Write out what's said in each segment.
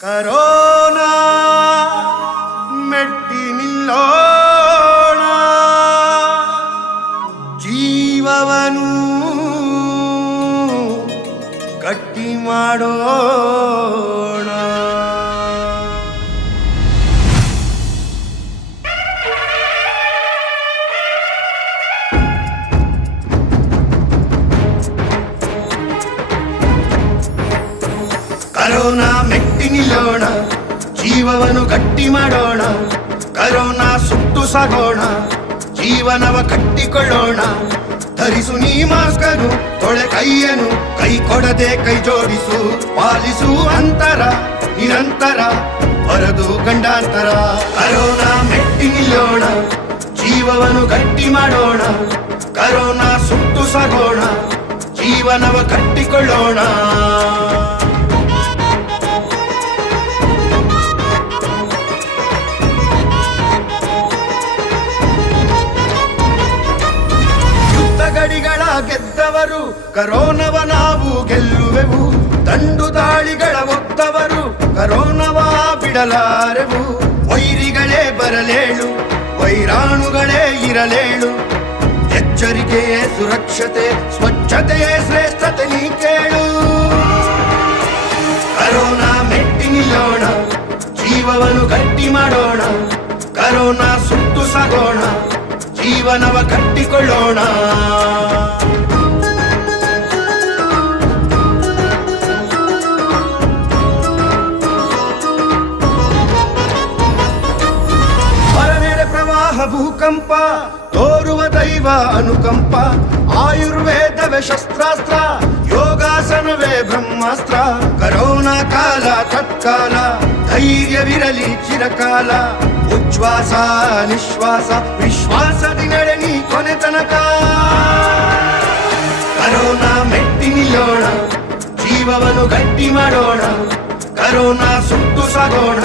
Corona ಮೆಟ್ಟಿ ನಿಲ್ಲೋಣ ಜೀವವನು ಗಟ್ಟಿ ಮಾಡೋಣ ಕರೋನಾ ನಿಲ್ಲೋಣ ಜೀವವನ್ನು ಗಟ್ಟಿ ಮಾಡೋಣ, ಕರೋನಾ ಸುತ್ತು ಸಾಗೋಣ, ಜೀವನವ ಕಟ್ಟಿಕೊಳ್ಳೋಣ. ಧರಿಸು ನೀ ಮಾಸ್ಕನು ತೊಳೆ ಕೈಯನು ಕೈ ಕೊಡದೆ ಕೈ ಜೋಡಿಸು, ಪಾಲಿಸು ಅಂತರ, ನಿರಂತರ ಹೊರದು ಗಂಡಾಂತರ. ಕರೋನಾ ಮೆಟ್ಟಿ ನಿಲ್ಲೋಣ, ಜೀವವನ್ನು ಗಟ್ಟಿ ಮಾಡೋಣ, ಕರೋನಾ ಸುತ್ತು ಸಾಗೋಣ, ಜೀವನವ ಕಟ್ಟಿಕೊಳ್ಳೋಣ. ಕರೋನವ ನಾವು ಗೆಲ್ಲುವೆವು. ದಂಡು ದಾಳಿಗಳ ಒತ್ತವರು ಕರೋನವ ಬಿಡಲಾರೆವು. ವೈರಿಗಳೇ ಬರಲೇಳು, ವೈರಾಣುಗಳೇ ಇರಲೇಳು. ಎಚ್ಚರಿಕೆಯೇ ಸುರಕ್ಷತೆ ಸ್ವಚ್ಛತೆಯೇ ಶ್ರೇಷ್ಠತೆ ನೀ ಕೇಳು. ಕರೋನಾ ಮೆಟ್ಟಿ ನಿಲ್ಲೋಣ, ಜೀವವನ್ನು ಗಟ್ಟಿ ಮಾಡೋಣ. ಕರೋನಾ ಸುಟ್ಟು ಸಾಗೋಣ, ಜೀವನವ ಕಟ್ಟಿಕೊಳ್ಳೋಣ. ಪ್ರವಾಹ ಭೂಕಂಪ ತೋರುವ ದೈವ ಅನುಕಂಪ ಆಯುರ್ವೇದವೇ ಶಸ್ತ್ರಾಸ್ತ್ರ ಯೋಗಾಸನವೇ ಬ್ರಹ್ಮಾಸ್ತ್ರ ಕರೋನಾ ಕಾಲ ತತ್ಕಾಲ ಧೈರ್ಯವಿರಲಿ ಚಿರಕಾಲ ಉಚ್ಛ್ವಾಸ ನಿಶ್ವಾಸ ವಿಶ್ವಾಸದಿ ನಡೆ ನೀ ಕೊನೆ ತನಕ ಕರೋನಾ ಮೆಟ್ಟಿ ನಿಲ್ಲೋಣ ಜೀವವನ್ನು ಗಟ್ಟಿ ಮಾಡೋಣ ಕರೋನಾ ಸುಟ್ಟು ಸಾಗೋಣ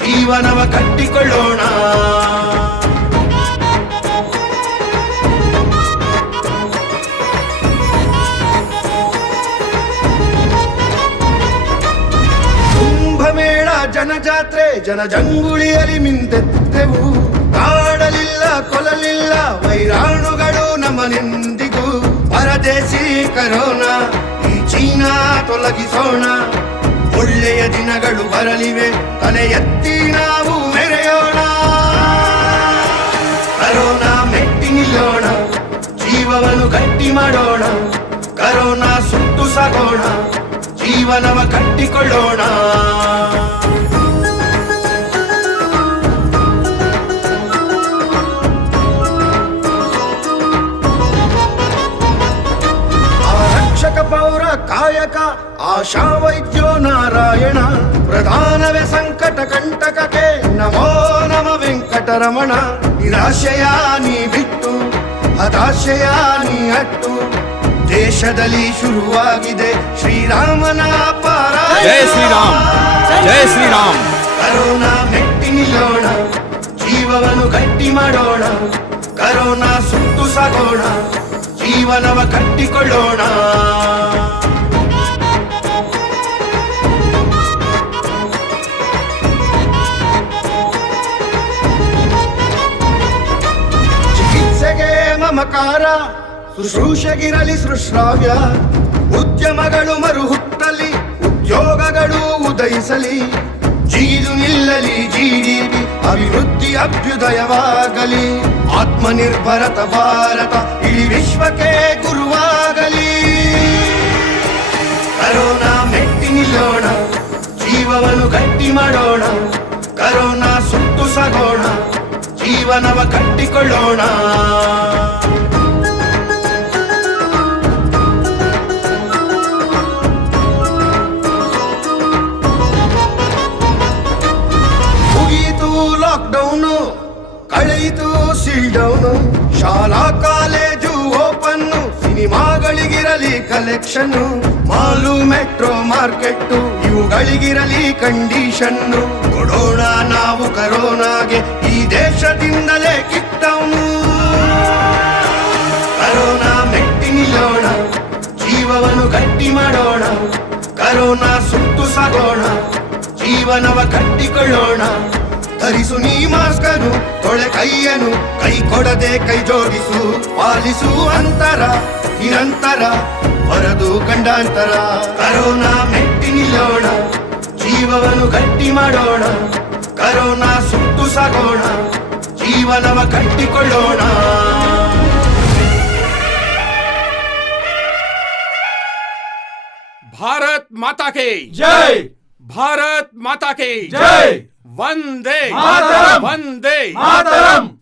ಜೀವನವ ಕಟ್ಟಿಕೊಳ್ಳೋಣ ಜನಜಾತ್ರೆ, ಜನಜಂಗುಳಿಯಲ್ಲಿ ಮಿಂದೆತ್ತೆವು ಕಾಡಲಿಲ್ಲ, ಕೊಲಲಿಲ್ಲ, ವೈರಾಣುಗಳು ನಮ್ಮನೆಂದಿಗೂ ಪರದೇಶಿ ಕರೋನಾ, ಈ ಚೀನಾ ತೊಲಗಿಸೋಣ. ಒಳ್ಳೆಯ ದಿನಗಳು ಬರಲಿವೆ, ತಲೆ ಎತ್ತಿ ನಾವು ಮೆರೆಯೋಣ. ಕರೋನಾ ಮೆಟ್ಟಿ ನಿಲ್ಲೋಣ, ಜೀವವನ್ನು ಗಟ್ಟಿ ಮಾಡೋಣ. ಕರೋನಾ ಸುಟ್ಟು ಸಾಗೋಣ, ಜೀವನವ ಕಟ್ಟಿಕೊಳ್ಳೋಣ. ಕಾಯಕ ಆಶಾ ವೈದ್ಯೋ ನಾರಾಯಣ ಪ್ರಧಾನವೇ ಸಂಕಟ ಕಂಟಕಕ್ಕೆ ನಮೋ ನಮ ವೆಂಕಟರಮಣ ನಿರಾಶೆಯ ನೀ ಬಿಟ್ಟು ಹತಾಶೆಯ ನೀ ಅಟ್ಟು ದೇಶದಲ್ಲಿ ಶುರುವಾಗಿದೆ ಶ್ರೀರಾಮನ ಪಾರ ಜಯ ಶ್ರೀರಾಮ್ ಜಯ ಶ್ರೀರಾಮ್. ಕರೋನಾ ಮೆಟ್ಟಿ ನಿಲ್ಲೋಣ ಜೀವವನ್ನು ಗಟ್ಟಿ ಮಾಡೋಣ ಕರೋನಾ ಸುತ್ತು ಸಾಗೋಣ ಜೀವನವ ಕಟ್ಟಿಕೊಳ್ಳೋಣ. ಚಿಕಿತ್ಸೆಗೆ ಶುಶ್ರೂಷಗಿರಲಿ ಸೃಶ್ರಾವ್ಯ. ಉದ್ಯಮಗಳು ಮರುಹುತ್ತಲಿ ಉದ್ಯೋಗಗಳು ಉದಯಿಸಲಿ. ಜೀದು ನಿಲ್ಲಲಿ ಜಿಡಿಪಿ ಅಭಿವೃದ್ಧಿ ಅಭ್ಯುದಯವಾಗಲಿ. ಆತ್ಮನಿರ್ಭರತ ಭಾರತ ಇಡೀ ವಿಶ್ವಕ್ಕೆ ಗುರುವಾಗಲಿ. ಕರೋನಾ ಮೆಟ್ಟಿ ನಿಲ್ಲೋಣ, ಜೀವವನ್ನು ಗಟ್ಟಿ ಮಾಡೋಣ. ಕರೋನಾ ಸುಟ್ಟು ಸಗೋಣ, ಜೀವನವ ಕಟ್ಟಿಕೊಳ್ಳೋಣ. ಡೌನು ಶಾಲಾ ಕಾಲೇಜು ಓಪನ್ನು, ಸಿನಿಮಾಗಳಿಗಿರಲಿ ಕಲೆಕ್ಷನ್ನು, ಮಾಲು, ಮೆಟ್ರೋ, ಮಾರ್ಕೆಟ್ಟು, ಇವುಗಳಿಗಿರಲಿ ಕಂಡೀಷನ್ನು. ಕೊಡೋಣ ನಾವು ಕರೋನಾಗೆ, ಈ ದೇಶದಿಂದಲೇ ಕಿಟ್ಟವನು. ಕರೋನಾ ಮೆಟ್ಟಿ ನಿಲ್ಲೋಣ, ಜೀವವನ್ನು ಗಟ್ಟಿ ಮಾಡೋಣ. ಕರೋನಾ ಸುಟ್ಟು ಸಾಗೋಣ, ಜೀವನವ ಕಟ್ಟಿಕೊಳ್ಳೋಣ. ಧರಿಸು ನೀ ಮಾಸ್ಕನು ತೊಳೆ ಕೈಯನು ಕೈ ಕೊಡದೆ ಕೈ ಜೋಡಿಸು ಪಾಲಿಸು ಅಂತರ ನಿರಂತರ ಹೊರದು ಕಂಡಾಂತರ ಕರೋನಾ ಮೆಟ್ಟಿ ನಿಲ್ಲೋಣ ಜೀವವನ್ನು ಗಟ್ಟಿ ಮಾಡೋಣ ಕರೋನಾ ಸುಟ್ಟು ಸಾಗೋಣ ಜೀವನವ ಕಟ್ಟಿಕೊಳ್ಳೋಣ. ಭಾರತ್ ಮಾತಾಕೆ ಜೈ! ಭಾರತ್ ಮಾತಾಕೆ ಜೈ! வந்தே. வந்தே. மாதரம்.